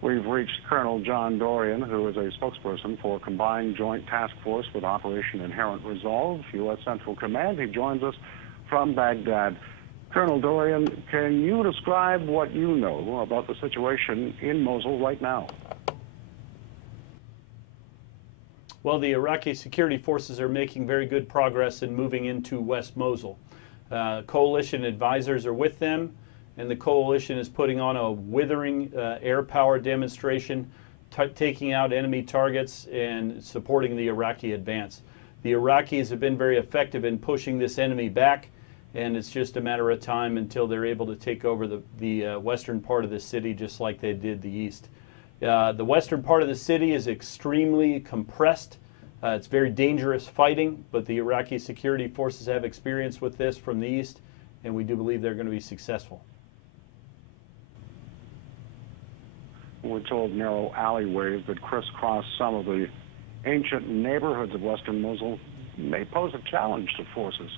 We've reached Colonel John Dorrian, who is a spokesperson for Combined Joint Task Force with Operation Inherent Resolve, U.S. Central Command. He joins us from Baghdad. Colonel Dorrian, can you describe what you know about the situation in Mosul right now? Well, the Iraqi security forces are making very good progress in moving into West Mosul. Coalition advisors are with them, and the coalition is putting on a withering air power demonstration, taking out enemy targets and supporting the Iraqi advance. The Iraqis have been very effective in pushing this enemy back, and it's just a matter of time until they're able to take over the western part of the city just like they did the east. The western part of the city is extremely compressed. It's very dangerous fighting, but the Iraqi security forces have experience with this from the east, and we do believe they're going to be successful. We're told narrow alleyways that crisscross some of the ancient neighborhoods of western Mosul may pose a challenge to forces.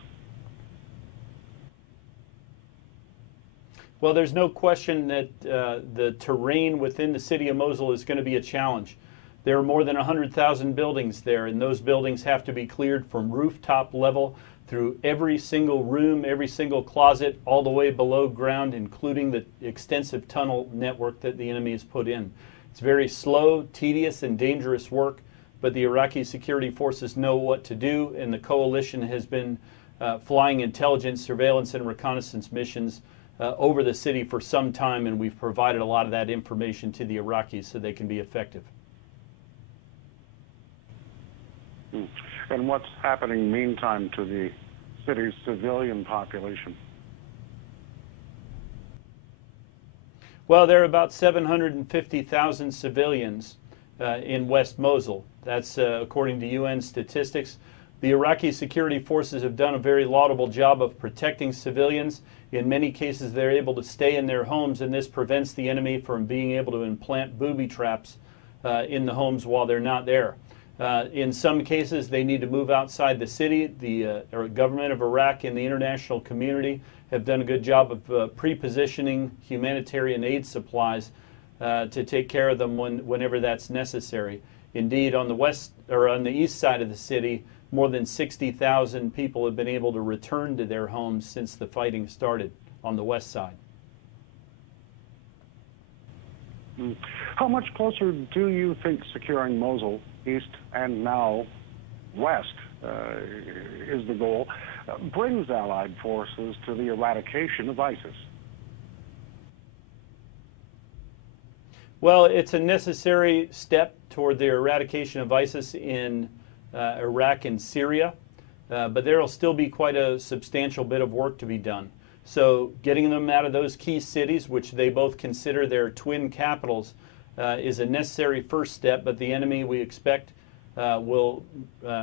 Well, there's no question that the terrain within the city of Mosul is going to be a challenge. There are more than 100,000 buildings there, and those buildings have to be cleared from rooftop level through every single room, every single closet, all the way below ground, including the extensive tunnel network that the enemy has put in. It's very slow, tedious, and dangerous work, but the Iraqi security forces know what to do, and the coalition has been flying intelligence, surveillance, and reconnaissance missions over the city for some time, and we've provided a lot of that information to the Iraqis so they can be effective. And what's happening meantime to the city's civilian population? Well, there are about 750,000 civilians in West Mosul. That's according to UN statistics. The Iraqi security forces have done a very laudable job of protecting civilians. In many cases, they're able to stay in their homes, and this prevents the enemy from being able to implant booby traps in the homes while they're not there. In some cases, they need to move outside the city. The government of Iraq and the international community have done a good job of pre-positioning humanitarian aid supplies to take care of them whenever that's necessary. Indeed, on the west or on the east side of the city, more than 60,000 people have been able to return to their homes since the fighting started on the west side. How much closer do you think securing Mosul, east and now west, is the goal, brings Allied forces to the eradication of ISIS? Well, it's a necessary step toward the eradication of ISIS in Iraq and Syria, but there will still be quite a substantial bit of work to be done. So getting them out of those key cities, which they both consider their twin capitals, is a necessary first step, but the enemy, we expect, will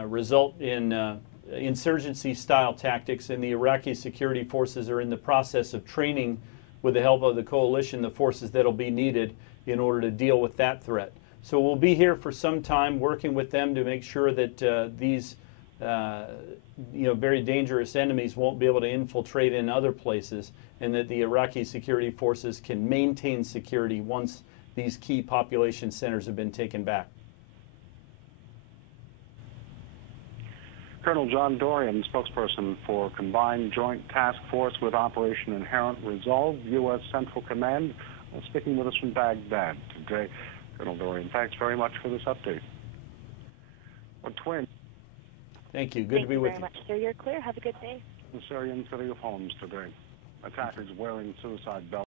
result in insurgency-style tactics, and the Iraqi security forces are in the process of training, with the help of the coalition, the forces that will be needed in order to deal with that threat. So we'll be here for some time working with them to make sure that these very dangerous enemies won't be able to infiltrate in other places, and that the Iraqi security forces can maintain security once these key population centers have been taken back. Colonel John Dorrian, spokesperson for Combined Joint Task Force with Operation Inherent Resolve, U.S. Central Command, speaking with us from Baghdad today. Colonel Dorrian, thanks very much for this update. A twin. Thank you. Good to be with you. Thank you very much, sir. You're clear. Have a good day. The Syrian city of Homs today. Attackers wearing suicide belts.